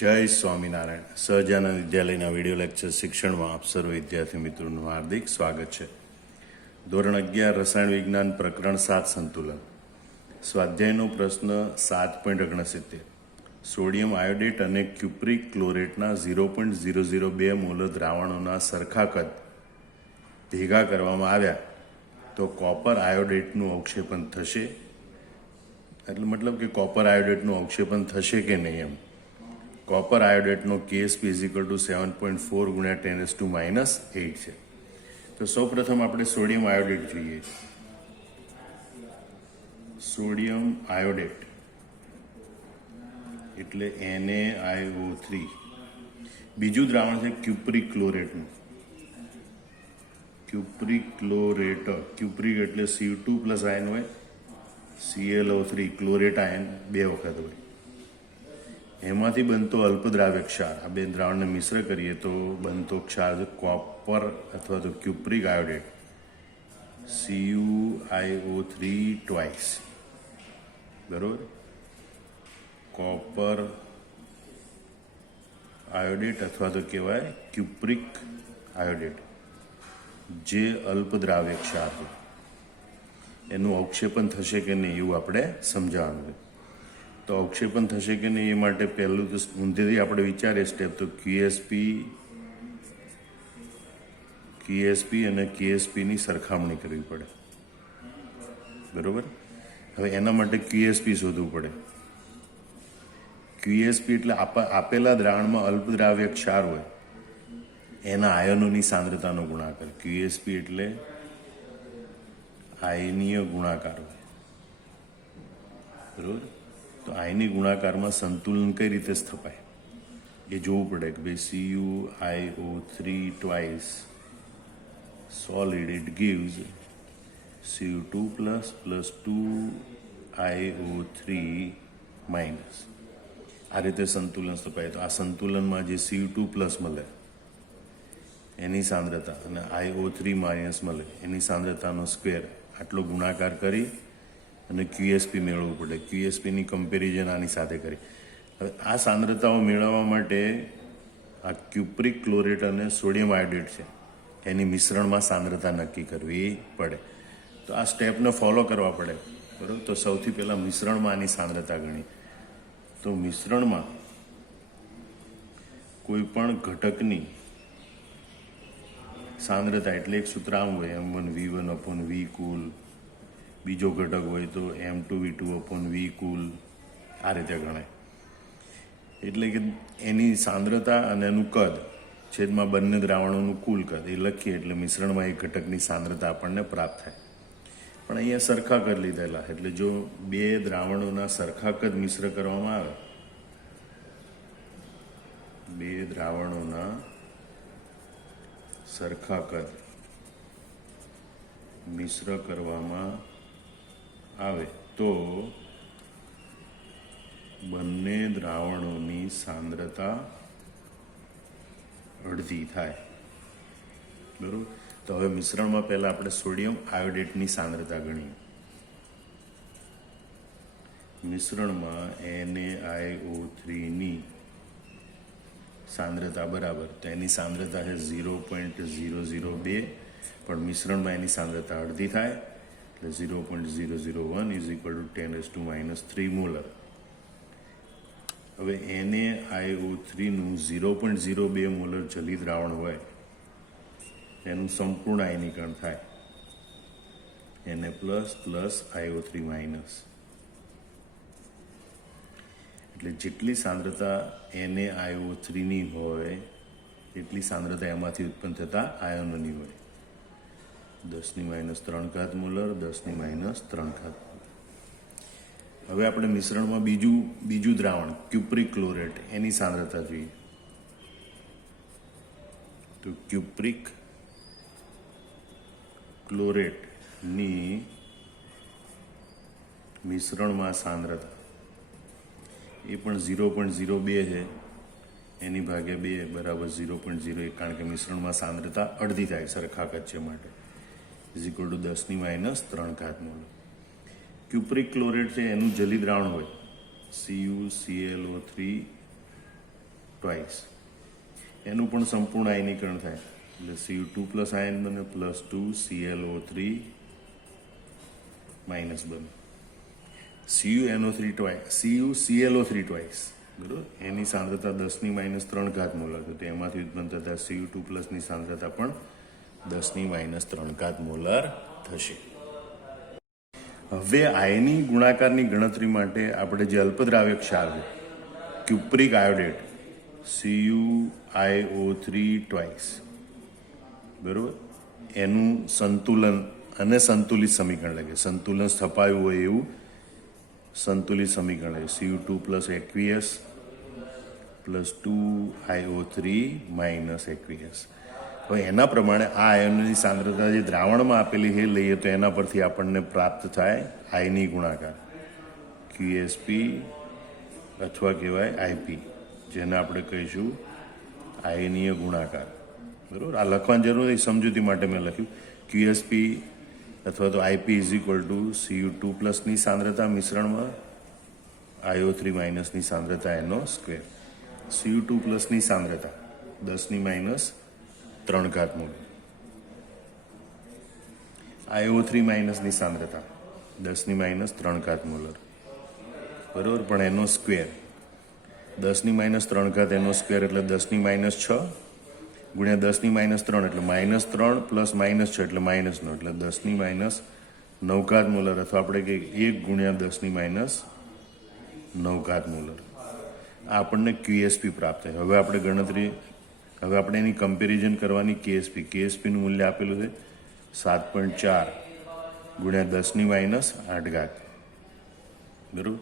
જય સ્વામિનારાયણ. સહજાનંદ વિદ્યાલયના video lecture શિક્ષણમાં આપ સર્વ વિદ્યાર્થી મિત્રોનું હાર્દિક સ્વાગત છે. ધોરણ 11 રસાયણ વિજ્ઞાન પ્રકરણ 7 સંતુલન. સ્વાધ્યાયનો પ્રશ્ન 7.69. સોડિયમ આયોડેટ અને ક્યુપ્રિક ક્લોરેટના 0.002 મોલર દ્રાવણોના સરખા કદ ભેગા કરવામાં આવ્યા તો કોપર આયોડેટનું અવક્ષેપન થશે. એટલે મતલબ કે કોપર આયોડેટનું અવક્ષેપન થશે કે નહીં એમ. કોપર આયોડેટનો KSP = 7.4 × 10⁻8 છે. તો સૌપ્રથમ આપણે સોડિયમ આયોડેટ જોઈએ. સોડિયમ આયોડેટ એટલે NaIO3. બીજું દ્રાવણ છે ક્યુપ્રિક ક્લોરેટનું. ક્યુપ્રિક ક્લોરેટ, ક્યુપ્રિક એટલે Cu2+ આયન હોય, ClO3 ક્લોરેટ આયન 2 વખત હોય. એમાંથી બનતો અલ્પદ્રાવ્ય ક્ષાર, આ બે દ્રાવણને મિશ્ર કરીએ તો બનતો ક્ષાર કોપર અથવા તો ક્યુપ્રિક આયોડેટ, CuIO3 ટ્વાઇસ. બરોબર. કોપર આયોડેટ અથવા તો કહેવાય ક્યુપ્રિક આયોડેટ, જે અલ્પદ્રાવ્ય ક્ષાર છે એનું અવક્ષેપન થશે કે નહીં એવું આપણે સમજાવવાનું છે. તો અવક્ષેપન થશે કે નહીં એ માટે પહેલું તો ઊંધેથી આપણે વિચારીએ સ્ટેપ, તો QSP અને KSPની સરખામણી કરવી પડે. બરોબર. હવે એના માટે QSP શોધવું પડે. QSP એટલે આપેલા દ્રાવણમાં અલ્પદ્રાવ્ય ક્ષાર હોય એના આયનોની સાંદ્રતાનો ગુણાકાર. QSP એટલે આયનીય ગુણાકાર હોય. બરોબર. તો આયની ગુણાકારમાં સંતુલન કઈ રીતે સ્થપાય એ જોવું પડે કે ભાઈ CuIO3 twice solid, it gives Cu2+ + 2IO3-. આ રીતે સંતુલન સ્થપાય. તો આ સંતુલનમાં જે Cu2+ મળે એની સાંદ્રતા અને IO3- મળે એની સાંદ્રતાનો સ્ક્વેર, આટલો ગુણાકાર કરી અને QSP મેળવવું પડે. QSPની કમ્પેરિઝન આની સાથે કરી. હવે આ સાંદ્રતાઓ મેળવવા માટે આ ક્યુપ્રિક ક્લોરેટ અને સોડિયમ આયોડેટ છે એની મિશ્રણમાં સાંદ્રતા નક્કી કરવી પડે. તો આ સ્ટેપને ફોલો કરવા પડે. બરાબર. તો સૌથી પહેલાં મિશ્રણમાં આની સાંદ્રતા ગણી. તો મિશ્રણમાં કોઈ પણ ઘટકની સાંદ્રતા એટલે એક સૂત્ર આમ હોય, M1V1/V કુલ. બીજો ઘટક હોય તો M2V2/V કુલ. આ રીતે ગણાય. એટલે કે એની સાંદ્રતા અને એનું કદ છેદમાં બંને દ્રાવણોનું કુલ કદ એ લખીએ એટલે મિશ્રણમાં એક ઘટકની સાંદ્રતા આપણને પ્રાપ્ત થાય. પણ અહીંયા સરખા કદ લીધેલા, એટલે જો બે દ્રાવણોના સરખા કદ મિશ્ર કરવામાં આવે, બે દ્રાવણોના સરખા કદ મિશ્ર કરવામાં આવે તો બંને દ્રાવણોની સાંદ્રતા અડધી થાય. બરાબર. તો હવે મિશ્રણમાં પહેલા આપણે સોડિયમ આયોડેટની સાંદ્રતા ગણીએ. મિશ્રણમાં NaIO3ની સાંદ્રતા બરાબર, તો એની સાંદ્રતા છે 0.002, પણ મિશ્રણમાં એની સાંદ્રતા અડધી થાય એટલે 0.001 = 10⁻³ મોલર. હવે NaIO3નું 0.02 મોલર જલી દ્રાવણ હોય એનું સંપૂર્ણ આયનીકરણ થાય, Na++ IO3-. એટલે જેટલી સાંદ્રતા NaIO3ની હોય એટલી સાંદ્રતા એમાંથી ઉત્પન્ન થતા આયનોની હોય. 10⁻³ મોલર, 10⁻³ મોલર. હવે આપણે મિશ્રણમાં બીજું દ્રાવણ ક્યુપ્રિક ક્લોરેટ એની સાંદ્રતા જોઈએ. તો ક્યુપ્રિક ક્લોરેટની મિશ્રણમાં સાંદ્રતા એ પણ 0.02 છે, એની ભાગ્યા 2 બરાબર 0.01, કારણ કે મિશ્રણમાં સાંદ્રતા અડધી થાય સરખા કદ છે માટે, = 10⁻³ મોલર. ક્યુપ્રિક ક્લોરેટ છે એનું જલી દ્રાવણ હોય CuClO3 ટ્વાઇસ એનું પણ સંપૂર્ણ આયનીકરણ થાય એટલે Cu2 પ્લસ આયન બને પ્લસ 2 ClO3 માઇનસ બને CuClO3 ટ્વાઇસ બરાબર. એની સાંદ્રતા 10⁻³ મોલર તો એમાંથી ઉત્પન્ન થતા Cu2 પ્લસની સાંદ્રતા પણ 10⁻³ મોલર થશે. હવે આયની ગુણાકારની ગણતરી માટે આપણે જે અલ્પદ્રાવ્ય ક્ષાર છે ક્યુપ્રિક આયોડેટ CuIO3 ટ્વાઇસ બરાબર એનું સંતુલન અને સંતુલિત સમીકરણ લખે. સંતુલન સ્થપાયું હોય એવું સંતુલિત સમીકરણ લખે Cu2 plus aqueous plus 2IO3 minus aqueous. હવે એના પ્રમાણે આ આયનોની સાંદ્રતા જે દ્રાવણમાં આપેલી છે લઈએ તો એના પરથી આપણને પ્રાપ્ત થાય આયની ગુણાકાર QSP અથવા કહેવાય IP, જેને આપણે કહીશું આયનીય ગુણાકાર બરાબર. આ લખવાની જરૂર નથી, સમજૂતી માટે મેં લખ્યું QSP અથવા તો IP is equal two Cu2 પ્લસની સાંદ્રતા મિશ્રણમાં IO3 માઇનસની સાંદ્રતા એનો સ્ક્વેર. Cu2 પ્લસની સાંદ્રતા 10⁻³ મોલ, IO3 માઇનસની સાંદ્રતા 10⁻³ મોલર બરાબર. પણ એનો સ્ક્વેર 10⁻³ એનો સ્ક્વેર એટલે 10⁻6 ગુણ્યા 10⁻³ એટલે -3 પ્લસ -6 એટલે -9 એટલે 10⁻⁹ મોલર અથવા આપણે કહીએ 1 ગુણ્યા 10⁻⁹ મોલર. આ આપણને QSP પ્રાપ્ત થાય. હવે આપણે એની કમ્પેરિઝન કરવાની KSPનું મૂલ્ય આપેલું છે 7.4 ગુણ્યા 10⁻⁸ બરાબર.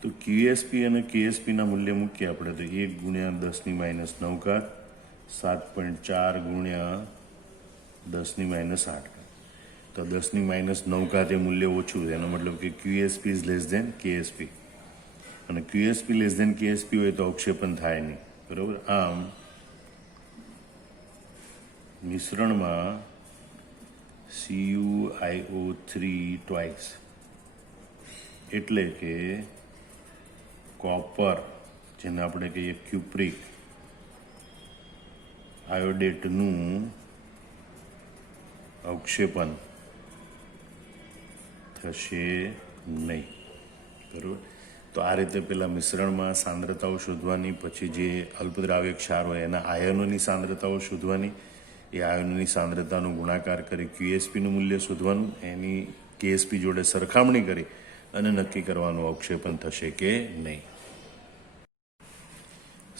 તો QSP અને KSPના મૂલ્ય મૂકીએ આપણે તો 1 ગુણ્યા 10⁻⁹ 7.4 ગુણ્યા 10⁻⁸. તો 10⁻⁹ એ મૂલ્ય ઓછું છે, એનો મતલબ કે QSP is less than KSP, અને QSP લેસ ધેન KSP હોય તો અવક્ષેપન થાય નહીં બરાબર. આમ મિશ્રણમાં CuIO3 ટ્વાઇસ એટલે કે કોપર, જેને આપણે કહીએ ક્યુપ્રિક આયોડેટનું અવક્ષેપન થશે નહીં બરાબર. તો આ રીતે પેલા મિશ્રણમાં સાંદ્રતાઓ શોધવાની, પછી જે અલ્પદ્રાવ્ય ક્ષાર હોય એના આયનોની સાંદ્રતાઓ શોધવાની, એ આયનોની સાંદ્રતાનો ગુણાકાર કરી QSPનું મૂલ્ય શોધવાનું, એની KSP જોડે સરખામણી કરી અને નક્કી કરવાનું અવક્ષેપન થશે કે નહીં.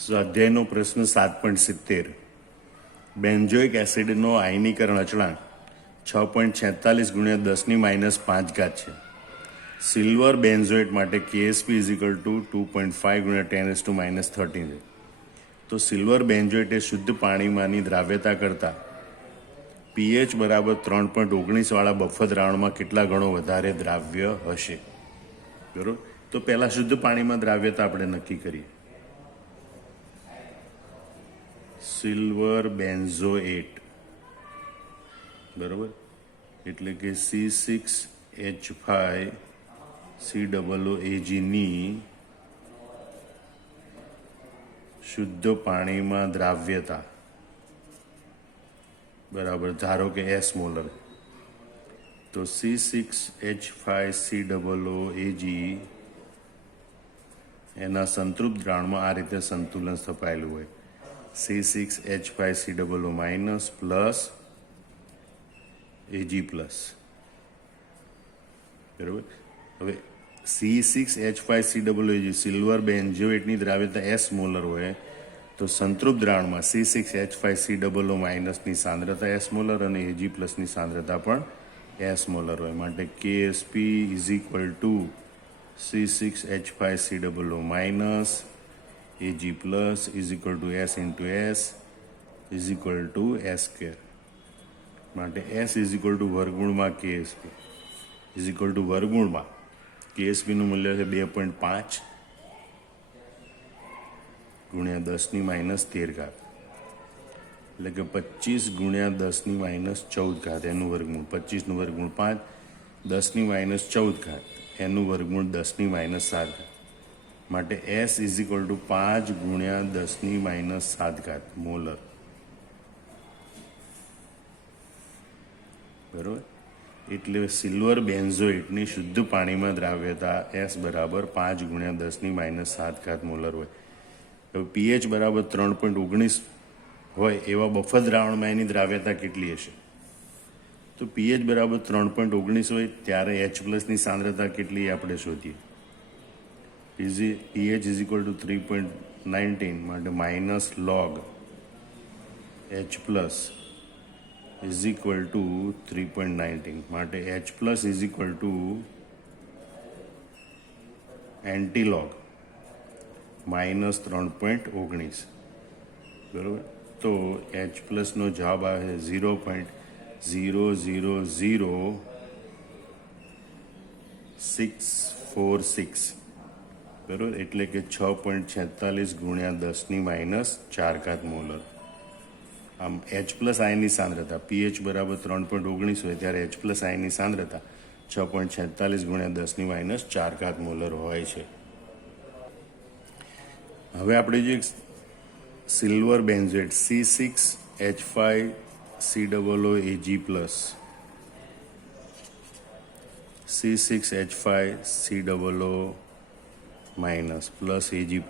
સ્વાધ્યાયનો પ્રશ્ન 7.70. બેન્ઝોઇક એસિડનો આયનીકરણ અચળાંક 6.46 ગુણ્યા 10⁻⁵ છે. સિલ્વર બેન્ઝોઇટ માટે KSP ઇઝ ઇક્વલ ટુ 2.5 ગુણ્યા 10⁻13 છે. તો સિલ્વર બેન્ઝોઇટ એ શુદ્ધ પાણીમાંની દ્રાવ્યતા કરતાં pH બરાબર 3.19 વાળા બફર દ્રાવણમાં કેટલા ગણો વધારે દ્રાવ્ય હશે બરાબર. તો પહેલાં શુદ્ધ પાણીમાં દ્રાવ્યતા આપણે નક્કી કરીએ. સિલ્વર બેન્ઝોએટ બરાબર એટલે કે C6H5COOAg ની શુદ્ધ પાણીમાં દ્રાવ્યતા બરાબર ધારો કે S મોલર. તો C6H5COOAg એના સંતૃપ્ત દ્રાવણમાં આ રીતે સંતુલન સ્થપાયેલું હોય C6H5COO minus plus Ag plus બરાબર. હવે C6H5COOAg સિલ્વર બેન્ઝોઇટની દ્રાવ્યતા S મોલર હોય તો સંતૃપ્ત દ્રાવણમાં C6H5COO માઇનસની સાંદ્રતા S મોલર અને Ag પ્લસની સાંદ્રતા પણ S મોલર હોય. માટે KSP is equal to C6H5COO minus Ag plus is equal two S into S is equal two S square. માટે S ઇઝ ઇક્વલ ટુ વર્ગમૂળમાં KSP ઇઝ ઇક્વલ ટુ વર્ગમૂળમાં KSPનું મૂલ્ય છે 2.5 ગુણ્યા 10⁻13 એટલે કે 25 ગુણ્યા 10⁻14 એનું વર્ગમૂળ 25નું વર્ગમૂળ 5, 10⁻14 એનું વર્ગમૂળ 10⁻7. માટે S ઇઝ ઇક્વલ ટુ 5 ગુણ્યા 10⁻7 મોલર. બરાબર. એટલે સિલ્વર બેન્ઝોઇટની શુદ્ધ પાણીમાં દ્રાવ્યતા S બરાબર 5 ગુણ્યા 10⁻7 મોલર હોય. હવે pH બરાબર 3.19 હોય એવા બફર દ્રાવણમાં એની દ્રાવ્યતા કેટલી હશે? તો pH બરાબર 3.19 હોય ત્યારે H+ની સાંદ્રતા કેટલી આપણે શોધીએ. pH ઇઝ ઇક્વલ ટુ 3.19 માટે minus log H+ is equal two 3.19 માટે H+ is equal two antilog minus 3.19. બરાબર. તો H+નો જવાબ આવે 0.000646. બરાબર. એટલે કે 6.46 ગુણ્યા 10⁻4 મોલર. આમ H+ આયનની સાંદ્રતા pH બરાબર 3.19 હોય ત્યારે H+ આયનની સાંદ્રતા 6.46 ગુણ્યા 10⁻4 મોલર હોય છે. હવે આપણે જે silver benzoate C6H5COOAg+, C6H5COO- plus Ag+,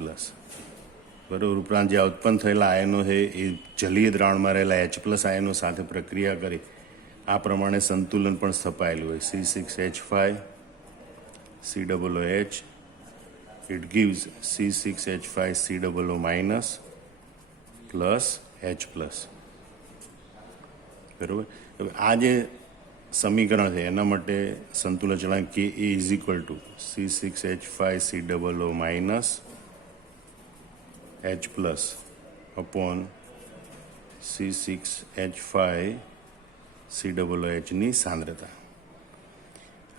બરાબર, ઉપરાંત જે ઉત્પન્ન થયેલા આયનો છે એ જલીય દ્રાવણમાં રહેલા H+ આયનો સાથે પ્રક્રિયા કરી આ પ્રમાણે સંતુલન પણ સ્થપાયેલું હોય. C6H5COOH it gives C6H5COO- plus H+. બરાબર. હવે આ જે સમીકરણ છે એના માટે સંતુલન ચલાણ Ka is equal to C6H5COO- H+ upon C6H5COOHની સાંદ્રતા.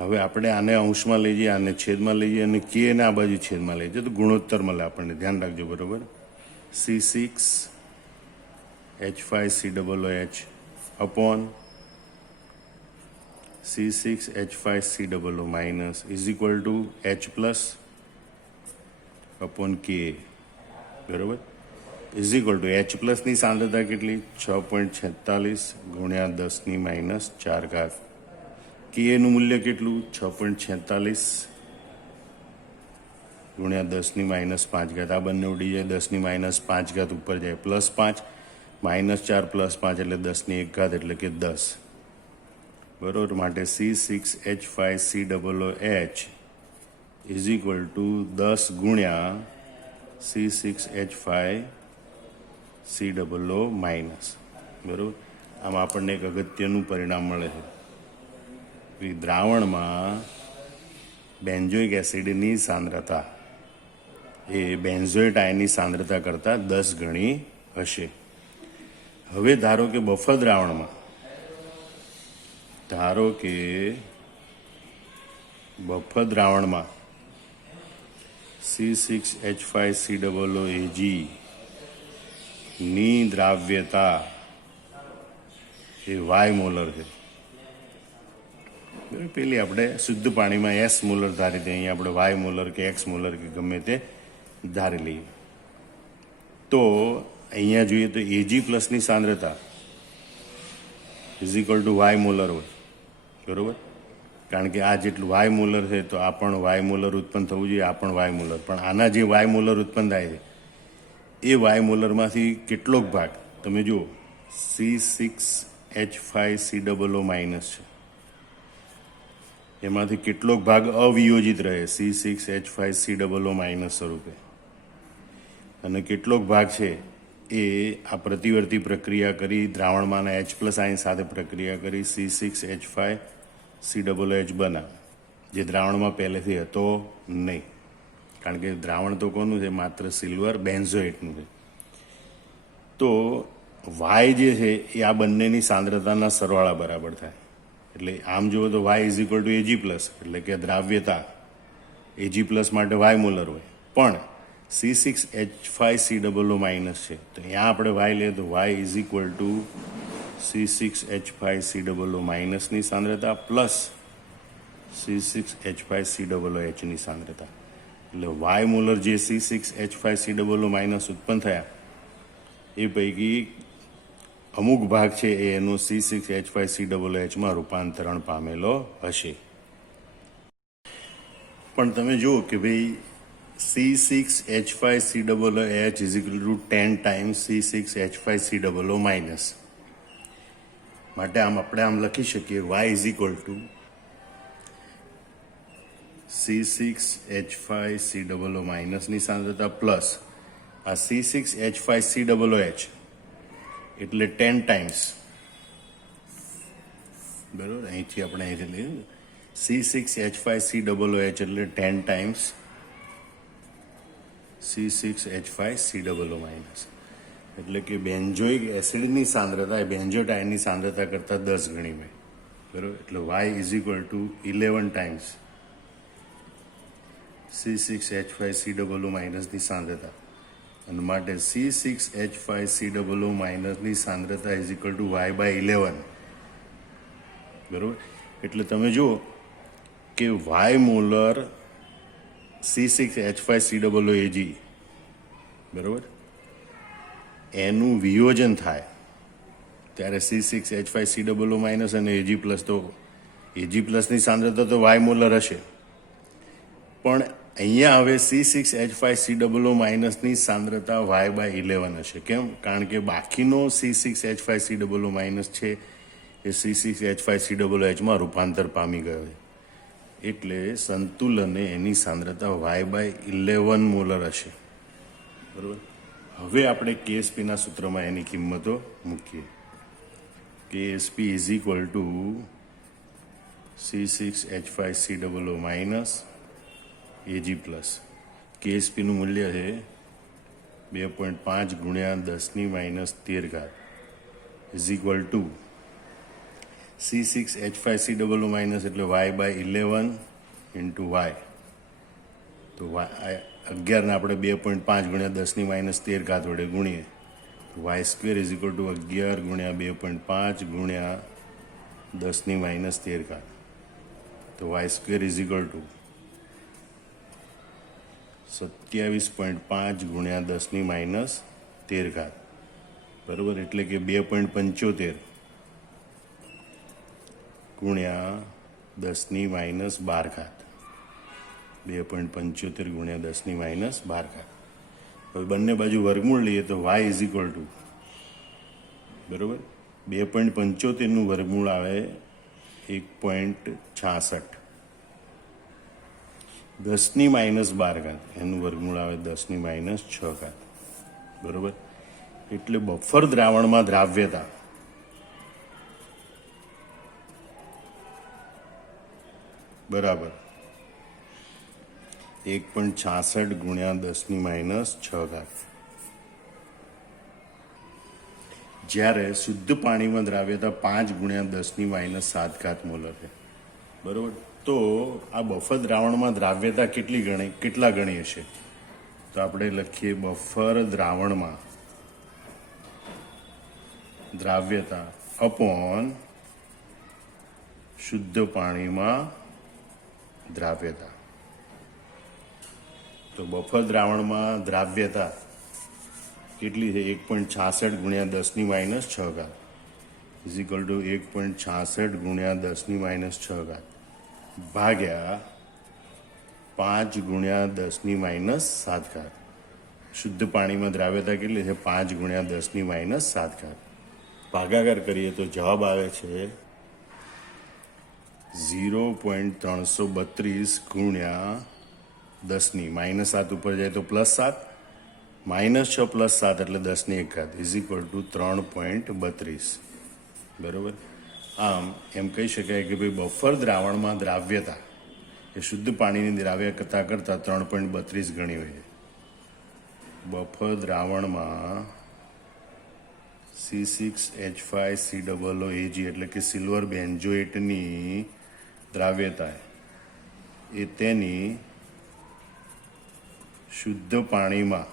હવે આપણે આને અંશમાં લઈ જઈએ, આને છેદમાં લઈ જઈએ અને કે ને આ બાજુ છેદમાં લઈ જઈએ તો ગુણોત્તર મળે આપણને. ધ્યાન રાખજો. બરાબર. C6H5COOH upon C6H5COO- is equal two H+ upon Ka. બરાબર. ઇઝ ઇક્વલ ટુ H+ની સાંદ્રતા કેટલી? 6.46 ગુણ્યા 10⁻4. Kaનું મૂલ્ય કેટલું? 6.46 ગુણ્યા 10⁻5. આ બંને ઉડી જાય, 10⁻5 ઉપર જાય, +5 -4 +5 એટલે 10⁻1 એટલે કે 10. બરાબર. માટે C6H5COOH ઇઝ ઇક્વલ ટુ 10 ગુણ્યા C6H5COO-. બરાબર. આમાં આપણને એક અગત્યનું પરિણામ મળે છે. દ્રાવણમાં બેન્ઝોઇક એસિડની સાંદ્રતા એ બેન્ઝોઇટ આયનની સાંદ્રતા કરતાં 10 ગણી હશે. હવે ધારો કે બફર દ્રાવણમાં C6H5COOAg ની દ્રાવ્યતા એ Y મોલર છે. પેલી આપણે શુદ્ધ પાણીમાં S મોલર ધારી દઈએ, અહીંયા આપણે Y મોલર કે X મોલર કે ગમે તે ધારી લઈએ. તો અહીંયા જોઈએ તો Ag+ની સાંદ્રતા is equal two Y molar હોય. બરાબર. કારણ કે આ જેટલું Y મોલર છે તો આ પણ Y મોલર ઉત્પન્ન થવું જોઈએ, આ પણ Y મોલર. પણ આના જે Y મોલર ઉત્પન્ન થાય છે એ Y મોલરમાંથી કેટલોક ભાગ તમે જુઓ C6H5COO- છે, એમાંથી કેટલોક ભાગ અવિયોજિત રહે C6H5COO- સ્વરૂપે, અને કેટલોક ભાગ છે એ આ પ્રતિવર્તી પ્રક્રિયા કરી દ્રાવણમાંના H+ આયન સાથે પ્રક્રિયા કરી C6H5COOH બનાવે, જે દ્રાવણમાં પહેલેથી હતો નહીં. કારણ કે દ્રાવણ તો કોનું છે? માત્ર સિલ્વર બેન્ઝોઇટનું છે. તો Y જે છે એ આ બંનેની સાંદ્રતાના સરવાળા બરાબર થાય. એટલે આમ જુઓ તો Y is equal two Ag+, એટલે કે દ્રાવ્યતા Ag+ માટે Y મોલર હોય. પણ C6H5COO- છે તો અહીંયા આપણે Y લઈએ તો Y is equal to C6H5COO- ની સાંદ્રતા પ્લસ C6H5COOH ની સાંદ્રતા. એટલે વાય મોલર જે C6H5COO માઇનસ ઉત્પન્ન થયા એ પૈકી અમુક ભાગ છે એ એનું C6H5COOHમાં રૂપાંતરણ પામેલો હશે. પણ તમે જુઓ કે ભાઈ C6H5COOH is equal two 10 times C6H5COO minus. માટે આપણે આમ લખી શકીએ y is equal to C6H5COO માઇનસની સાંદ્રતા પ્લસ આ C6H5COOH એટલે 10 ટાઈમ્સ, બરાબર. અહીંથી આપણે અહીંથી લઈએ C6H5COOH એટલે 10 ટાઈમ્સ C6H5COO માઇનસ, એટલે કે બેન્ઝોઇક એસિડની સાંદ્રતા એ બેન્ઝોટાઇનની સાંદ્રતા કરતાં 10 ગણી હોય, બરાબર. એટલે y is equal two 11 times C6H5COO માઇનસની સાંદ્રતા, અને માટે C6H5COO માઇનસની સાંદ્રતા ઇઝ ઇક્વલ ટુ y/11, બરાબર. એટલે તમે જુઓ કે વાય મોલર C6H5COOAg, બરાબર, એનું વિયોજન થાય ત્યારે C6H5COO માઇનસ અને Ag પ્લસ, તો Ag પ્લસની સાંદ્રતા તો વાય મોલર હશે, પણ અહીંયા હવે C6H5COO માઇનસની સાંદ્રતા y/11 હશે. કેમ? કારણ કે બાકીનો C6H5COO માઇનસ છે એ C6H5COOHમાં રૂપાંતર પામી ગયો છે, એટલે સંતુલને એની સાંદ્રતા y/11 મોલર હશે, બરાબર. હવે આપણે KSPના સૂત્રમાં એની કિંમતો મૂકીએ. KSP is equal to C6H5COO minus Ag plus. KSPનું મૂલ્ય છે 2.5 ગુણ્યા 10⁻13 is equal to C6H5COO minus એટલે y/11 ઇન્ટુ y. તો 11ને આપણે 2.5 ગુણ્યા 10⁻13 વડે ગુણીએ તો y² ઇઝ ઇક્વલ ટુ 11 ગુણ્યા 2.5 ગુણ્યા 10⁻13. તો y² ઇઝ ઇક્વલ ટુ 27.5 ગુણ્યા 10⁻13, બરાબર. એટલે કે 2.75 ગુણ્યા 10⁻12, 2.75 ગુણ્યા 10⁻12. હવે બંને બાજુ વર્ગમૂળ લઈએ તો y ઇઝ ઇક્વલ ટુ, બરાબર, 2.75નું વર્ગમૂળ આવે 1.66, 10⁻12 એનું વર્ગમૂળ આવે 10⁻6, બરાબર. એટલે બફર દ્રાવણમાં દ્રાવ્યતા બરાબર 1.66 ગુણ્યા 10⁻6. જ્યારે શુદ્ધ પાણીમાં દ્રાવ્યતા 5 ગુણ્યા 10⁻7 મોલર છે, બરાબર. તો આ બફર દ્રાવણમાં દ્રાવ્યતા કેટલા ગણી હશે? તો આપણે લખીએ બફર દ્રાવણમાં દ્રાવ્યતા અપોન શુદ્ધ પાણીમાં દ્રાવ્યતા. તો બફર દ્રાવણમાં દ્રાવ્યતા કેટલી છે? 1.66 ગુણ્યા 10⁻6 ઇઝ ઇક્વલ ટુ 1.66 ગુણ્યા 10⁻6 ભાગ્યા 5 ગુણ્યા 10⁻7. શુદ્ધ પાણીમાં દ્રાવ્યતા કેટલી છે? 5 ગુણ્યા 10⁻7. ભાગાકાર કરીએ તો જવાબ આવે છે 0.332 ગુણ્યા 10⁻7 ઉપર જાય તો +7, -6 + 7 એટલે 10⁻1 ઇઝ ઇક્વલ ટુ 3.32, બરાબર. આમ એમ કહી શકાય કે ભાઈ બફર દ્રાવણમાં દ્રાવ્યતા એ શુદ્ધ પાણીની દ્રાવ્યતા કરતાં 3.32 ગણી હોય છે. બફર દ્રાવણમાં C6H5COOAg એટલે કે સિલ્વર બેન્ઝોએટની દ્રાવ્યતા એ તેની શુદ્ધ પાણીમાં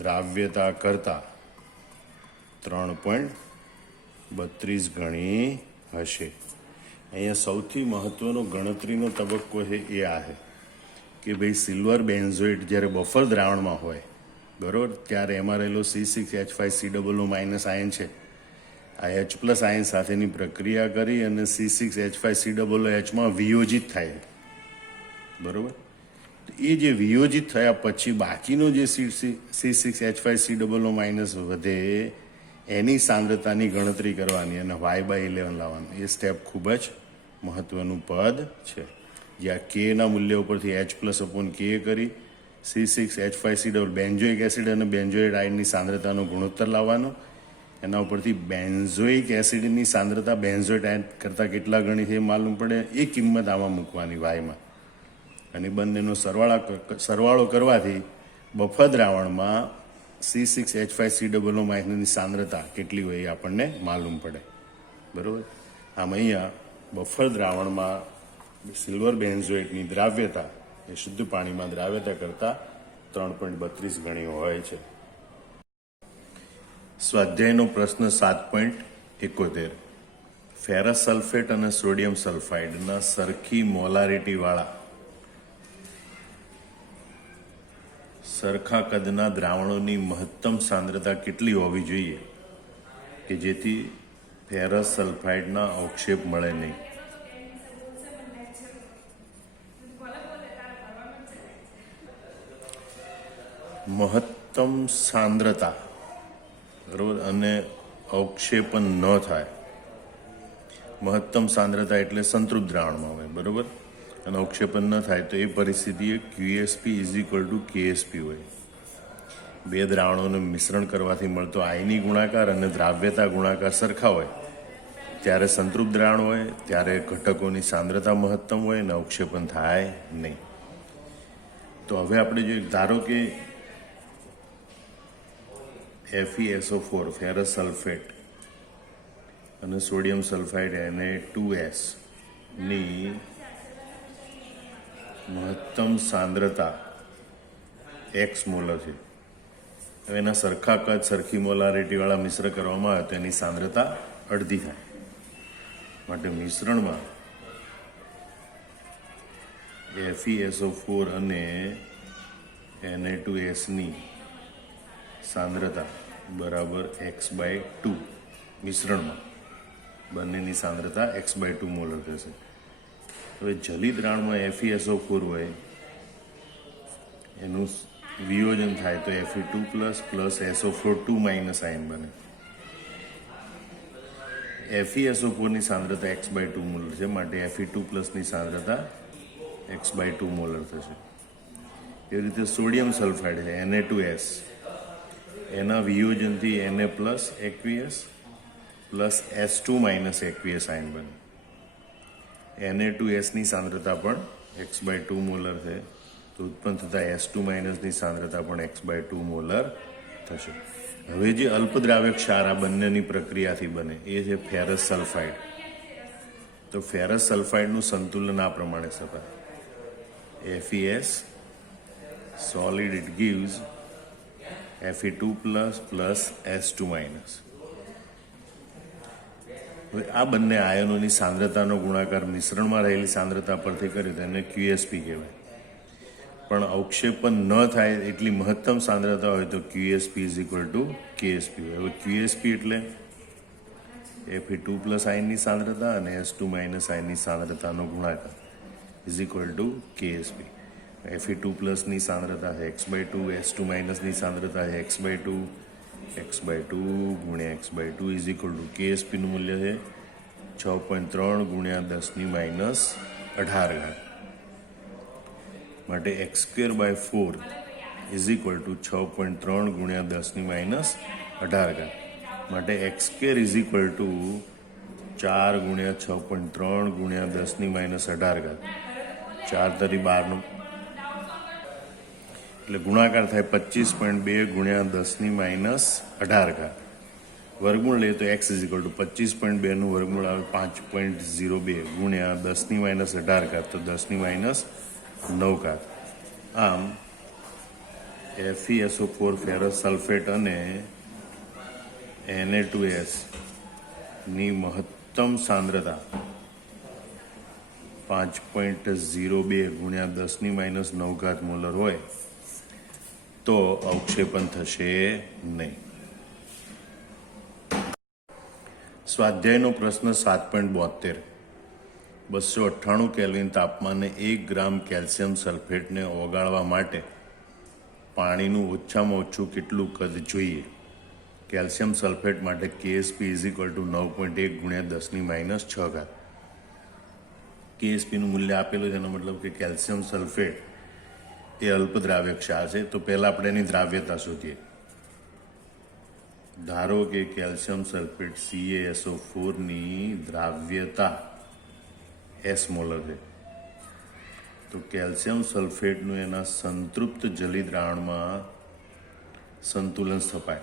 દ્રાવ્યતા કરતાં 3.32 ગણી હશે. અહીંયા સૌથી મહત્વનો ગણતરીનો તબક્કો છે એ આ છે કે ભાઈ સિલ્વર બેન્ઝોઇટ જ્યારે બફર દ્રાવણમાં હોય બરાબર, ત્યારે એમાં રહેલો C6H5COO- આયન છે, આ H+ આયન સાથેની પ્રક્રિયા કરી અને C6H5COOHમાં વિયોજિત થાય બરાબર. એ જે વિયોજિત થયા પછી બાકીનો જે C6H5COO- વધે એની સાંદ્રતાની ગણતરી કરવાની અને Y/11 લાવવાનું. એ સ્ટેપ ખૂબ જ મહત્વનું પદ છે, જ્યાં કેના મૂલ્ય ઉપરથી H+/K કરી C6H5COO બેન્ઝોઇક એસિડ અને બેન્ઝોઇક આયનની સાંદ્રતાનો ગુણોત્તર લાવવાનો. એના ઉપરથી બેન્ઝોઇક એસિડની સાંદ્રતા બેન્ઝોઇક આયન કરતાં કેટલા ગણી છે એ માલુમ પડે. એ કિંમત આમાં મૂકવાની વાયમાં, અને બંનેનો સરવાળો કરવાથી બફર દ્રાવણમાં C6H5COO- સાંદ્રતા કેટલી હોય એ આપણને માલુમ પડે બરાબર. આમ અહીંયા બફર દ્રાવણમાં સિલ્વર બેન્ઝોઇટની દ્રાવ્યતા એ શુદ્ધ પાણીમાં દ્રાવ્યતા કરતાં 3.32 ગણી હોય છે. સ્વાધ્યાયનો પ્રશ્ન 7.71. ફેરસ સલ્ફેટ અને સોડિયમ સલ્ફાઇડના સરખી મોલારિટીવાળા સરખા કદના દ્રાવણોની મહત્તમ સાંદ્રતા કેટલી હોવી જોઈએ કે જેથી ફેરસ સલ્ફાઇડના અવક્ષેપ મળે નહીં? મહત્તમ સાંદ્રતા બરાબર અને અવક્ષેપન ન થાય. મહત્તમ સાંદ્રતા એટલે સંતૃપ્ત દ્રાવણમાં હોય બરાબર, અને અવક્ષેપન ન થાય તો એ પરિસ્થિતિએ QSP = KSP હોય. બે દ્રાવણોનું મિશ્રણ કરવાથી મળતો આયની ગુણાકાર અને દ્રાવ્યતા ગુણાકાર સરખા હોય ત્યારે સંતૃપ્ત દ્રાવણ હોય, ત્યારે ઘટકોની સાંદ્રતા મહત્તમ હોય અને અવક્ષેપન થાય નહીં. તો હવે આપણે જો ધારો કે FeSO4 ફેરસ સલ્ફેટ અને સોડિયમ સલ્ફાઇડ Na2S ની મહત્તમ સાંદ્રતા X મોલર છે. હવે એના સરખા કદ સરખી મોલારિટીવાળા મિશ્ર કરવામાં આવે તો એની સાંદ્રતા અડધી થાય. માટે મિશ્રણમાં FeSO4 અને Na2Sની સાંદ્રતા બરાબર X/2. મિશ્રણમાં બંનેની સાંદ્રતા X/2 મોલર થશે. હવે જલી દ્રાવણમાં FeSO4 હોય એનું વિયોજન થાય તો Fe2+ SO4 2- આયન બને. FeSO4ની સાંદ્રતા X/2 મોલર છે, માટે Fe2+ ની સાંદ્રતા X/2 મોલર થશે. એવી રીતે સોડિયમ સલ્ફાઇડ છે Na2S, એના વિયોજનથી Na+ aqueous plus S2- aqueous ion બને. Na2Sની સાંદ્રતા પણ X/2 મોલર છે, તો ઉત્પન્ન થતા S2- ની સાંદ્રતા પણ X/2 મોલર થશે. હવે જે અલ્પદ્રાવ્ય ક્ષાર આ બંનેની પ્રક્રિયાથી બને એ છે ફેરસ સલ્ફાઇડ. તો ફેરસ સલ્ફાઇડનું સંતુલન આ પ્રમાણે સપાય: FeS solid, it gives Fe2+ S2-. હવે આ બંને આયનોની સાંદ્રતાનો ગુણાકાર મિશ્રણમાં રહેલી સાંદ્રતા પરથી કરી તો એને QSP કહેવાય. પણ અવક્ષેપન ન થાય એટલી મહત્તમ સાંદ્રતા હોય તો QSP = KSP હોય. હવે QSP એટલે Fe2+ આયનની સાંદ્રતા અને S2- આયનની સાંદ્રતાનો ગુણાકાર = KSP. Fe2+ની સાંદ્રતા છે X/2, S2- ની સાંદ્રતા છે X/2, X/2 × X/2 = KSPનું મૂલ્ય છે 6.3 × 10⁻18. માટે X²/4 = 6.3 × 10⁻18. માટે X² = 4 × 6.3 × 10⁻18. 4 × 12 એટલે ગુણાકાર થાય 25.2 × 10⁻18. વર્ગમૂળ લે તો X = 25.2નું વર્ગમૂળ આવે 5.02 × 10⁻18, તો 10⁻9. આમ FeSO4 ફેરસ સલ્ફેટ અને Na2S ની મહત્તમ સાંદ્રતા 5.02 ગુણ્યા 10⁻9 મોલર હોય તો અવક્ષેપણ થશે નહીં. સ્વાધ્યાયનો પ્રશ્ન 7.72. 298 કેલ્વિન તાપમાને 1 ગ્રામ કેલ્શિયમ સલ્ફેટને ઓગાળવા માટે પાણીનું ઓછામાં ઓછું કેટલું કદ જોઈએ? કેલ્શિયમ સલ્ફેટ માટે KSP = 9.1 ગુણ્યા 10⁻6. KSPનું મૂલ્ય આપેલું છે, એનો મતલબ કે કેલ્શિયમ સલ્ફેટ એ અલ્પદ્રાવ્ય ક્ષાર છે. તો પહેલાં આપણે એની દ્રાવ્યતા શોધીએ. ધારો કે કેલ્શિયમ સલ્ફેટ CaSO4 ની દ્રાવ્યતા S મોલર છે. તો કેલ્શિયમ સલ્ફેટનું એના સંતૃપ્ત જલી દ્રાવણમાં સંતુલન સ્થપાય.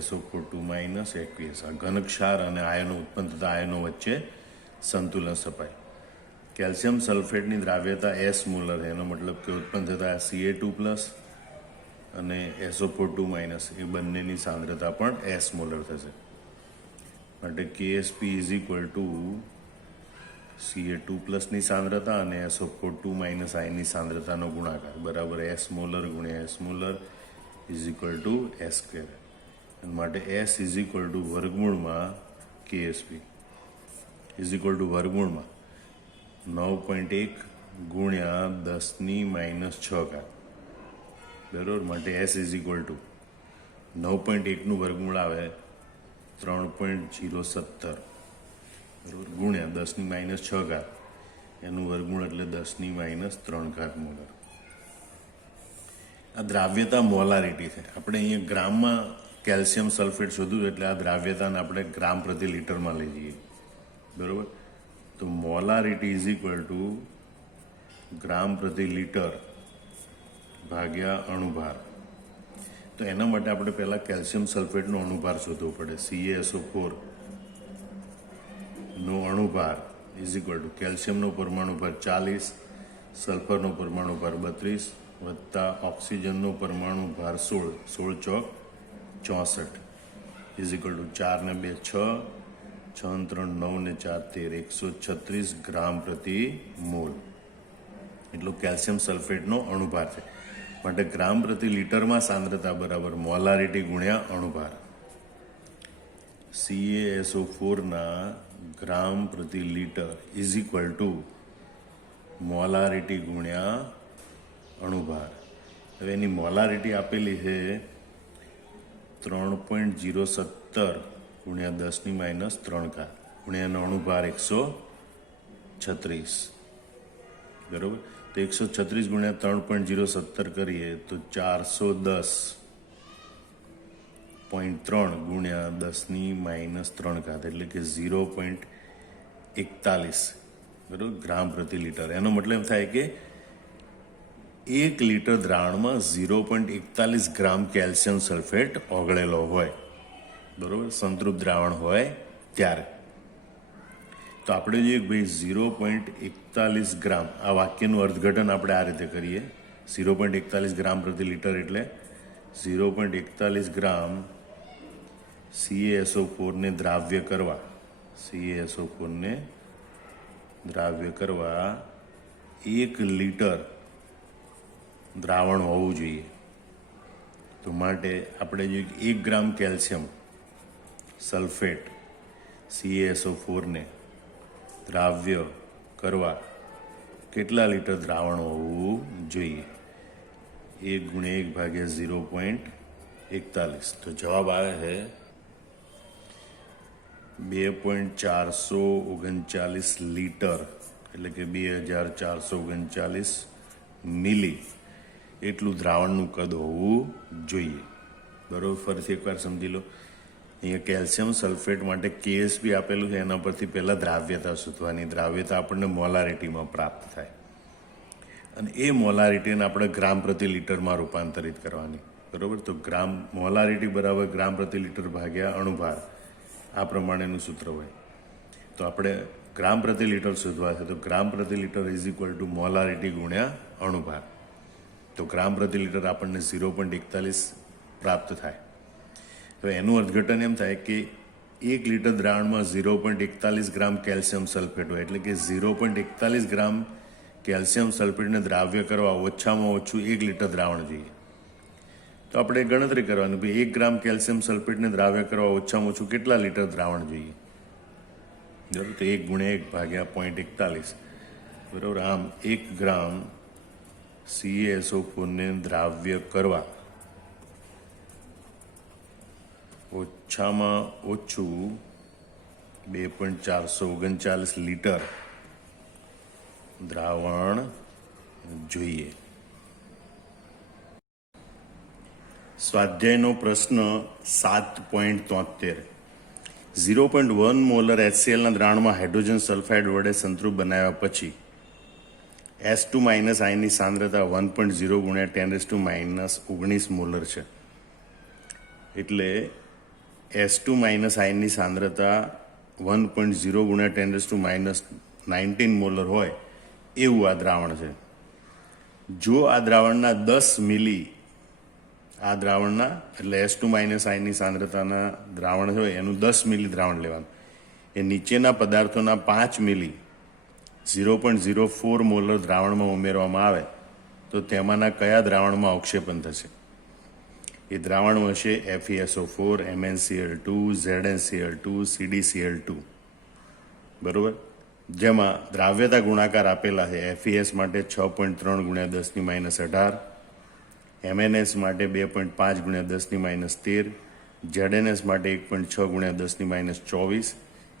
SO4 - aqueous. આ ઘનક્ષાર અને આયનો ઉત્પન્ન થતા આયનો વચ્ચે સંતુલન સ્થપાય. કેલ્શિયમ સલ્ફેટની દ્રાવ્યતા S મોલર છે, એનો મતલબ કે ઉત્પન્ન થતા Ca2+ અને SO4 એ બંનેની સાંદ્રતા પણ S મોલર થશે. માટે KSP = Ca2+ ની સાંદ્રતા અને SO4 - આયનની સાંદ્રતાનો ગુણાકાર બરાબર S મોલર ગુણ્યા S મોલર = S². માટે S = વર્ગમૂળમાં KSP વર્ગમૂળમાં 9.1 ગુણ્યા 10⁻6. બરાબર. માટે S = 9.1નું વર્ગમૂળ આવે 3.017 બરાબર ગુણ્યા 10⁻6 એનું વર્ગમૂળ એટલે 10⁻3 મોલર. આ દ્રાવ્યતા મોલારિટી છે. આપણે અહીંયા ગ્રામમાં કેલ્શિયમ સલ્ફેટ શોધ્યું એટલે આ દ્રાવ્યતાને આપણે ગ્રામ પ્રતિ લિટરમાં લઈ જઈએ. બરાબર. તો મોલારિટી = ગ્રામ પ્રતિ લિટર ભાગ્યા અણુભાર. તો એના માટે આપણે પહેલાં કેલ્શિયમ સલ્ફેટનો અણુભાર શોધવો પડે. CaSO4 નો અણુભાર = કેલ્શિયમનો પરમાણુ ભાર 40, સલ્ફરનો પરમાણુ ભાર 32 વત્તા ઓક્સિજનનો પરમાણુ ભાર 16, 16 ચોક 64 = 4 ને 2 6, 6 ને 3 9 ને 4 13, 136 ગ્રામ પ્રતિ મોલ એટલો કેલ્શિયમ સલ્ફેટનો અણુભાર છે. માટે ગ્રામ પ્રતિ લિટરમાં સાંદ્રતા બરાબર મોલારિટી ગુણ્યા અણુભાર. CaSO4ના ગ્રામ પ્રતિ લિટર = મોલારિટી ગુણ્યા અણુભાર. હવે એની મોલારિટી આપેલી છે 3.017 ગુણ્યા 10⁻3 ગુણ્યા એનો અણુભાર 136. બરાબર. તો 136 ગુણ્યા 3.017 કરીએ તો 410.3 ગુણ્યા 10⁻3 એટલે કે 0.41 બરાબર ગ્રામ પ્રતિ લિટર. એનો મતલબ એમ થાય કે 1 લિટર દ્રાવણમાં 0.41 ગ્રામ કેલ્શિયમ સલ્ફેટ ઓગળેલો હોય. બરાબર. સંતૃપ્ત દ્રાવણ હોય ત્યારે. તો આપણે જોઈએ ભાઈ 0.41 ગ્રામ. આ વાક્યનું અર્થઘટન આપણે આ રીતે કરીએ. 0.41 ગ્રામ પ્રતિ લિટર એટલે 0.41 ગ્રામ CaSO4ને દ્રાવ્ય કરવા 1 લિટર દ્રાવણ હોવું જોઈએ. તો માટે આપણે જોઈએ 1 ગ્રામ કેલ્શિયમ સલ્ફેટ CaSO4ને દ્રાવ્ય કરવા કેટલા લિટર દ્રાવણ હોવું જોઈએ? 1 ગુણ્યા 1 ભાગ્યા 0.41. તો જવાબ આવે છે 2.439 લિટર એટલે કે 2439 મિલી એટલું દ્રાવણનું કદ હોવું જોઈએ. બરાબર. ફરીથી એકવાર સમજી લો. અહીંયા કેલ્શિયમ સલ્ફેટ માટે KSP આપેલું છે, એના પરથી પહેલાં દ્રાવ્યતા શોધવાની. દ્રાવ્યતા આપણને મોલારિટીમાં પ્રાપ્ત થાય અને એ મોલારિટીને આપણે ગ્રામ પ્રતિ લિટરમાં રૂપાંતરિત કરવાની. બરાબર. તો મોલારિટી બરાબર ગ્રામ પ્રતિ લિટર ભાગ્યા અણુભાર આ પ્રમાણેનું સૂત્ર હોય. તો આપણે ગ્રામ પ્રતિ લિટર શોધવા છે તો ગ્રામ પ્રતિ લિટર = મોલારિટી ગુણ્યા અણુભાર. તો ગ્રામ પ્રતિ લિટર આપણને 0.41 પ્રાપ્ત થાય. હવે એનું અર્થઘટન એમ થાય કે 1 લિટર દ્રાવણમાં 0.41 ગ્રામ કેલ્શિયમ સલ્ફેટ હોય, એટલે કે 0.41 ગ્રામ કેલ્શિયમ સલ્ફેટને દ્રાવ્ય કરવા ઓછામાં ઓછું 1 લિટર દ્રાવણ જોઈએ. તો આપણે ગણતરી કરવાની, ભાઈ 1 ગ્રામ કેલ્શિયમ સલ્ફેટને દ્રાવ્ય કરવા ઓછામાં ઓછું કેટલા લીટર દ્રાવણ જોઈએ? બરાબર, તો 1 ગુણ્યા 1 ભાગ્યા 0.41. બરાબર, આમ 1 ગ્રામ CaSO4 ને દ્રાવ્ય કરવા ઓછામાં ઓછું 2.439 લીટર દ્રાવણ જોઈએ. સ્વાધ્યાયનો પ્રશ્ન 7.73. 0.1 મોલર HClના દ્રાવણમાં હાઇડ્રોજન સલ્ફાઇડ વડે સંતૃપ્ત બનાવ્યા પછી S2 માઇનસ આયનની સાંદ્રતા 1.0 ગુણ્યા 10⁻⁻19 મોલર છે. એટલે S2 માઇનસ આયનની સાંદ્રતા 1.0 ગુણ્યા 10⁻19 મોલર હોય એવું આ દ્રાવણ છે. જો આ દ્રાવણના 10 મિલી એટલે S2 માઇનસ આયનની સાંદ્રતાના દ્રાવણ હોય એનું 10 મિલી દ્રાવણ લેવાનું. એ નીચેના પદાર્થોના 5 મિલી 0.04 મોલર દ્રાવણમાં ઉમેરવામાં આવે તો તેમાંના કયા દ્રાવણમાં અવક્ષેપન થશે? એ દ્રાવણ હશે FeSO4, MnCl2, ZnCl2, CdCl2. બરોબર, જેમાં દ્રાવ્યતા ગુણાકાર આપેલા છે. FeS માટે 6.3 ગુણ્યા 10⁻18, MnS માટે 2.5 ગુણ્યા 10⁻13, ZnS માટે 1.6 ગુણ્યા 10⁻24,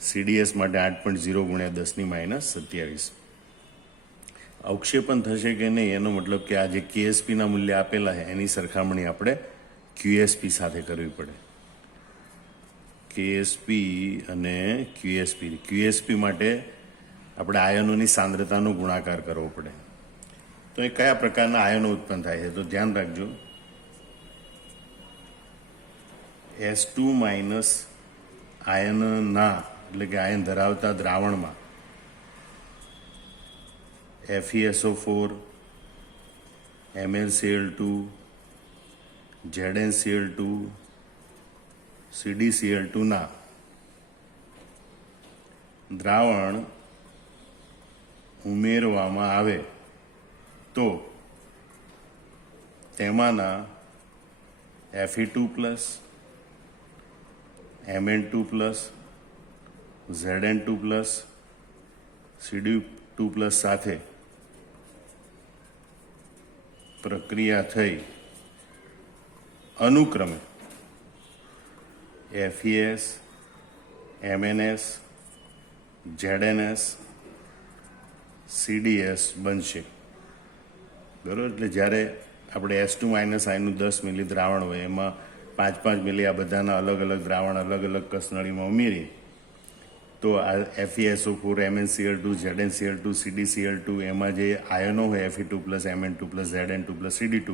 CdS માટે 8.0 ગુણ્યા 10⁻27. અવક્ષેપન થશે કે નહીં એનો મતલબ કે આ જે KSPના મૂલ્ય આપેલા છે એની સરખામણી આપણે QSP સાથે કરવી પડે. KSP અને QSP માટે આપણે આયનોની સાંદ્રતાનો ગુણાકાર કરવો પડે. તો એ કયા પ્રકારના આયનો ઉત્પન્ન થાય છે? તો ધ્યાન રાખજો, S2 માઇનસ આયનના એટલે કે આયન ધરાવતા દ્રાવણમાં FeSO4, MnCl2, ZnCl2, CdCl2 ના દ્રાવણ ઉમેરવામાં આવે તો તેમાંના Fe2+, Mn2+, Zn2+, Cd2+ સાથે પ્રક્રિયા થઈ અનુક્રમે FeS, MnS, ZnS, CdS બનશે. બરાબર, એટલે જ્યારે આપણે S2 માઇનસ આયનનું 10 મિલી દ્રાવણ હોય એમાં 5-5 મિલી આ બધાના અલગ અલગ દ્રાવણ અલગ અલગ કસનળીમાં ઉમેરી તો આ FeSO4, MnCl2, ZnCl2, CdCl2 એમાં જે આયનો હોય Fe2+, Mn2+, Zn2+, Cd2+,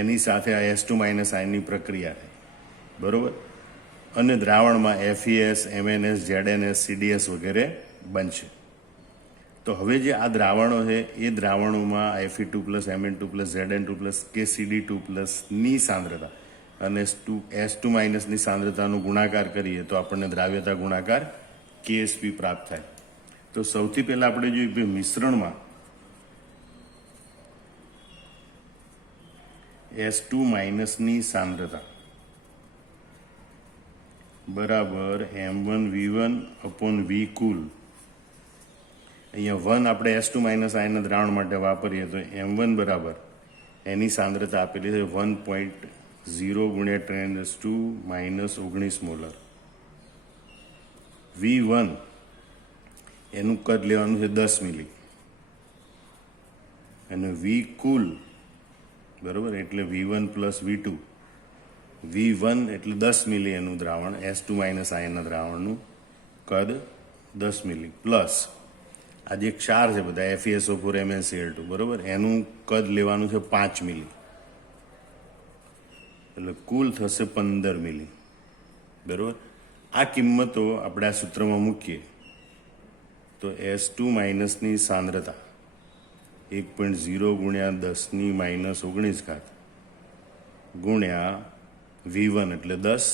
એની સાથે આ S2 માઇનસ આયનની પ્રક્રિયા થાય. બરાબર, અને દ્રાવણમાં FeS, MnS, ZnS, CdS વગેરે બનશે. તો હવે જે આ દ્રાવણો છે એ દ્રાવણોમાં Fe2+, Mn2+, Zn2+ કે Cd2+ની સાંદ્રતા અને S2 માઇનસની સાંદ્રતાનો ગુણાકાર કરીએ તો આપણને દ્રાવ્યતા ગુણાકાર KSP પ્રાપ્ત થાય. તો સૌથી પહેલાં આપણે જોઈએ મિશ્રણમાં S2 માઇનસની સાંદ્રતા બરાબર M1V1/V કુલ. અહીંયા 1 આપણે S2 માઇનસ આયનના દ્રાવણ માટે વાપરીએ તો M1 બરાબર એની સાંદ્રતા આપેલી છે 1.0 ગુણ્યા 10⁻⁻19 મોલર. V1 એનું કદ લેવાનું છે 10 મિલી અને V કુલ બરાબર એટલે V1 પ્લસ V2. V1 એટલે 10 મિલી એનું દ્રાવણ, S2 માઇનસ આયનના દ્રાવણનું કદ 10 મિલી પ્લસ આ જે ક્ષાર છે બધા FeSO4, MnCl2 બરાબર એનું કદ લેવાનું છે 5 મિલી એટલે કુલ થશે 15 મિલી. બરાબર, આ કિંમતો આપણે આ સૂત્રમાં મૂકીએ તો S2 માઇનસની સાંદ્રતા 1.0 ગુણ્યા 10⁻⁻19 ગુણ્યા V1 એટલે 10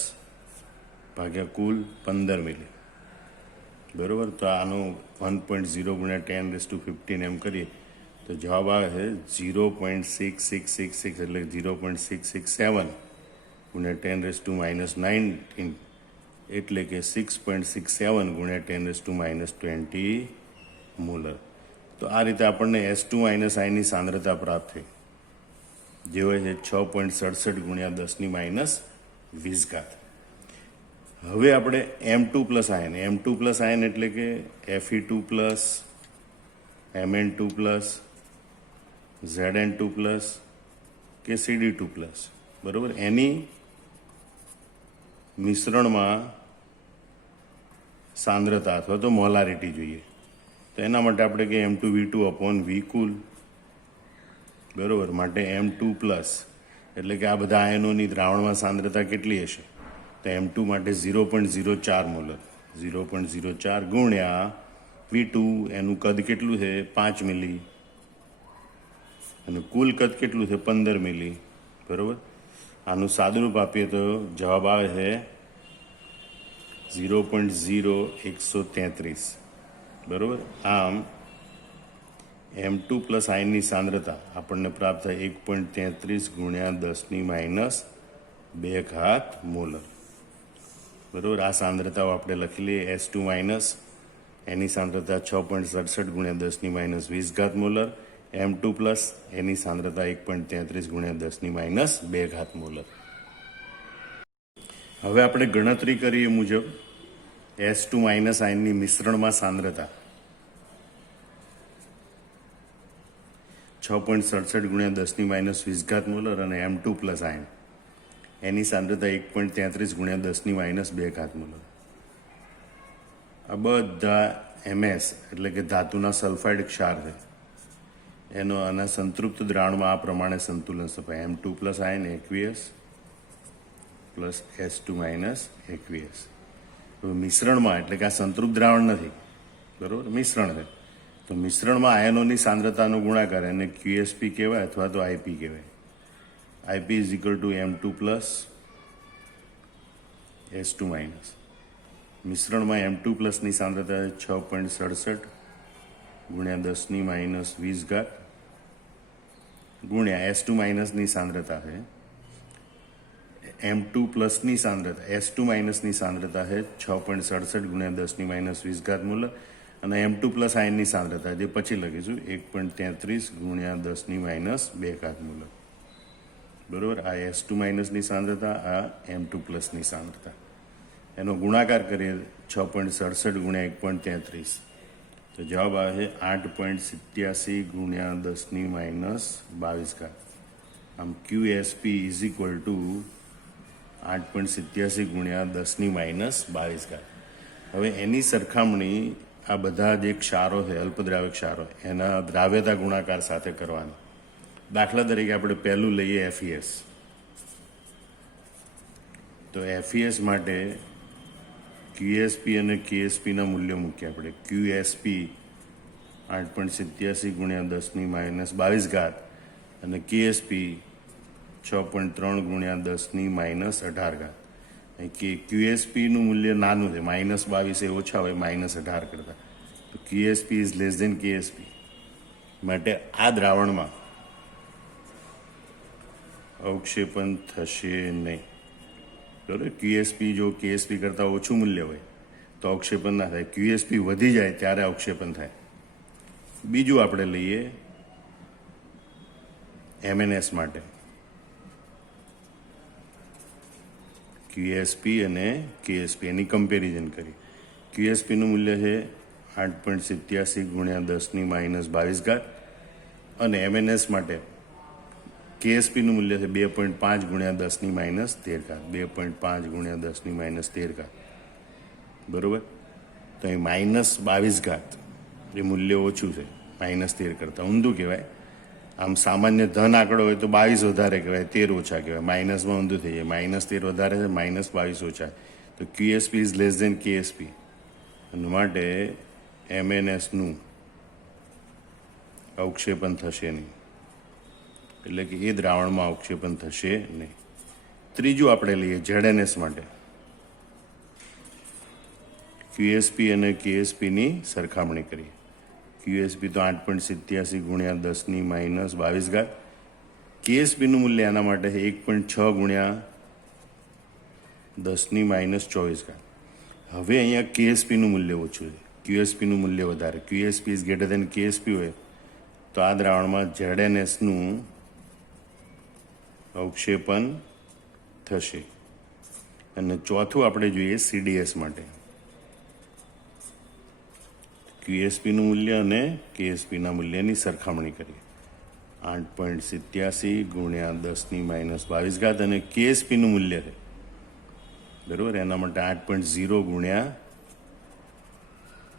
ભાગ્યા કુલ 15 મિલી, બરાબર. તો આનું 1.0 ગુણ્યા 10⁻15 એમ કરીએ તો જવાબ આવે છે 0.6666, એટલે 0.667 ગુણ્યા 10⁻−19, એટલે કે 6.67 ગુણ્યા 10⁻20 મોલર. તો આ રીતે આપણને S2 - I ની સાંદ્રતા પ્રાપ્ત થઈ, જે હોય છે 6.67 ગુણ્યા 10⁻20. હવે આપણે M2 + આયન, M2 + આયન એટલે કે Fe2 + Mn2 + Zn2 + કે Cd2 +, બરાબર, એની મિશ્રણમાં સાંદ્રતા અથવા તો મોલારિટી જોઈએ. તો એના માટે આપણે કે M2V2/V કુલ, બરાબર. માટે M2+, એટલે કે આ બધા આયનોની દ્રાવણમાં સાંદ્રતા કેટલી હશે? તો M2 માટે 0.04 મોલર, 0.04 ગુણ્યા V2, એનું કદ કેટલું છે? 5 મિલી, અને કુલ કદ કેટલું છે? 15 મિલી, બરાબર. આનું સાદુરૂપ આપીએ તો જવાબ આવે છે 0.0133, બરાબર. આમ M2 + આયનની સાંદ્રતા આપણને પ્રાપ્ત થાય 1.33 ગુણ્યા 10⁻², મોલર, બરાબર. આ સાંદ્રતાઓ આપણે લખી લઈએ. S2- એની સાંદ્રતા 6.67 ગુણ્યા 10⁻20 મોલર, M2+, એની સાંદ્રતા 1.33 ગુણ્યા 10⁻2 મોલર. હવે આપણે ગણતરી કરીએ મુજબ S2- આયનની મિશ્રણમાં સાંદ્રતા 6.67 ગુણ્યા 10⁻20 મોલર, અને M2+ આયન એની સાંદ્રતા 1.33 ગુણ્યા 10⁻2 મોલર. આ બધા MS એટલે કે ધાતુના સલ્ફાઇડ ક્ષાર છે, એનો આના સંતૃપ્ત દ્રાવણમાં આ પ્રમાણે સંતુલન સ્થપાય: M2+ ion aqueous plus S2- aqueous. મિશ્રણમાં, એટલે કે આ સંતૃપ્ત દ્રાવણ નથી, બરાબર, મિશ્રણ છે. તો મિશ્રણમાં આયનોની સાંદ્રતાનો ગુણાકાર એને QSP કહેવાય અથવા તો IP કહેવાય. IP = M2+ S2-. મિશ્રણમાં M2+ ની સાંદ્રતા 6.67 ગુણ્યા 10⁻20 ગુણ્યા S2- ની સાંદ્રતા છે M2+ ની સાંદ્રતા, S2- ની સાંદ્રતા છે 6.67 ગુણ્યા 10⁻20 મોલર, અને M2+ આયનની સાંદ્રતા જે પછી લખીશું 1.33 ગુણ્યા 10⁻2 મોલર, બરાબર. આ S2- ની સાંદ્રતા, આ M2+ ની સાંદ્રતા, એનો ગુણાકાર કરીએ 6.67 ગુણ્યા 1.33, તો જવાબ આવે છે 8.87 ગુણ્યા 10⁻22. આમ QSP = 8.87 ગુણ્યા 10⁻22. હવે એની સરખામણી આ બધા જે ક્ષારો છે, અલ્પદ્રાવ્ય ક્ષારો, એના દ્રાવ્યતા ગુણાકાર સાથે કરવાની. દાખલા તરીકે આપણે પહેલું લઈએ FeS. તો FeS માટે QSP અને KSPના મૂલ્યો મૂકીએ આપણે. QSP 8.87 ગુણ્યા 10⁻22, અને KSP 6.3 ગુણ્યા 10⁻18. કે QSPનું મૂલ્ય નાનું છે, -22 એ ઓછા હોય -18 કરતાં. તો QSP > KSP. માટે આ દ્રાવણમાં અવક્ષેપન થશે નહીં, બરાબર. QSP જો KSP કરતાં ઓછું મૂલ્ય હોય તો અવક્ષેપન ના થાય. QSP વધી જાય ત્યારે અવક્ષેપન થાય. બીજું આપણે લઈએ MNS માટે. QSP અને KSP એની કમ્પેરિઝન કરી. QSPનું મૂલ્ય છે 8.87 ગુણ્યા 10⁻22, અને MNS માટે KSPનું મૂલ્ય છે 2.5 ગુણ્યા 10⁻13, 2.5 ગુણ્યા 10⁻13, બરાબર. તો અહીં -22 એ મૂલ્ય ઓછું છે, -13 કરતાં ઊંધું કહેવાય. આમ સામાન્ય ધન આંકડો હોય તો 22 વધારે કહેવાય, 13 ઓછા કહેવાય. માઇનસમાં ઊંધું થઈ જાય, -13 વધારે છે, -22 ઓછા. તો QSP > KSP, અને માટે MNSનું અવક્ષેપન થશે નહીં, એટલે કે એ દ્રાવણમાં અવક્ષેપન થશે નહીં. ત્રીજું આપણે લઈએ ZNS માટે. QSP અને KSPની સરખામણી કરીએ. QSP તો 8.87 ગુણ્યા 10⁻22. KSPનું મૂલ્ય એના માટે 1.6 ગુણ્યા 10⁻24. હવે અહીંયા KSPનું મૂલ્ય ઓછું છે, QSPનું મૂલ્ય વધારે. QSP is greater than KSP હોય તો આ દ્રાવણમાં ZNSનું અવક્ષેપન થશે. અને ચોથું આપણે જોઈએ CDS માટે. QSPનું મૂલ્ય અને KSPના મૂલ્યની સરખામણી કરીએ. 8.87 ગુણ્યા 10⁻22 અને KSPનું મૂલ્ય છે બરાબર, એના માટે 8.0 ગુણ્યા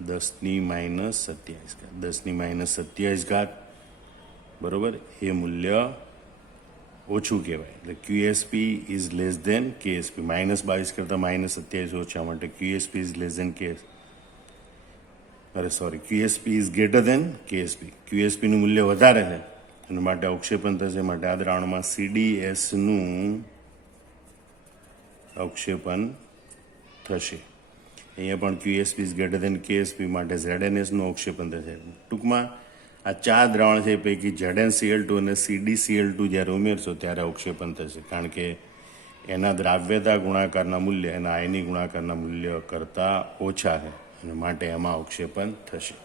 10⁻27 બરાબર, એ મૂલ્ય ઓછું કહેવાય. એટલે QSP is less than KSP. -22 કરતાં -27 ઓછા માટે QSP is less than QSP is greater than KSP. QSPનું મૂલ્ય વધારે છે અને માટે અવક્ષેપન થશે. માટે આ દ્રાવણમાં CDSનું અવક્ષેપન થશે. અહીંયા પણ QSP is greater than KSP માટે ZNSનું અવક્ષેપન થશે. ટૂંકમાં આ 4 દ્રાવણ છે એ પૈકી ZnCl2 અને CdCl2 જ્યારે ઉમેરશો ત્યારે અવક્ષેપન થશે, કારણ કે એના દ્રાવ્યતા ગુણાકારના મૂલ્ય એના આયની ગુણાકારના મૂલ્ય કરતાં ઓછા છે અને માટે એમાં અવક્ષેપન થશે.